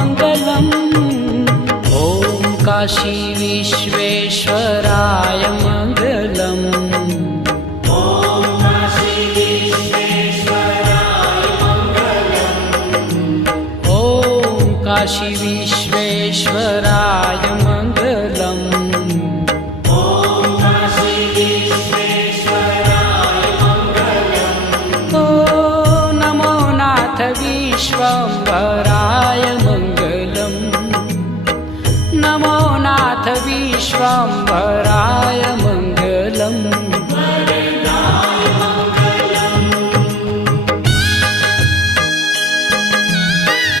मङ्गलम्। ॐ काशी विश्वेश्वराय मङ्गलम्। काशी विश्वेश्वराय मङ्गलम्। ॐ नमो नाथ विश्वम्भराय मङ्गलम्। नमो नाथ विश्वम्भराय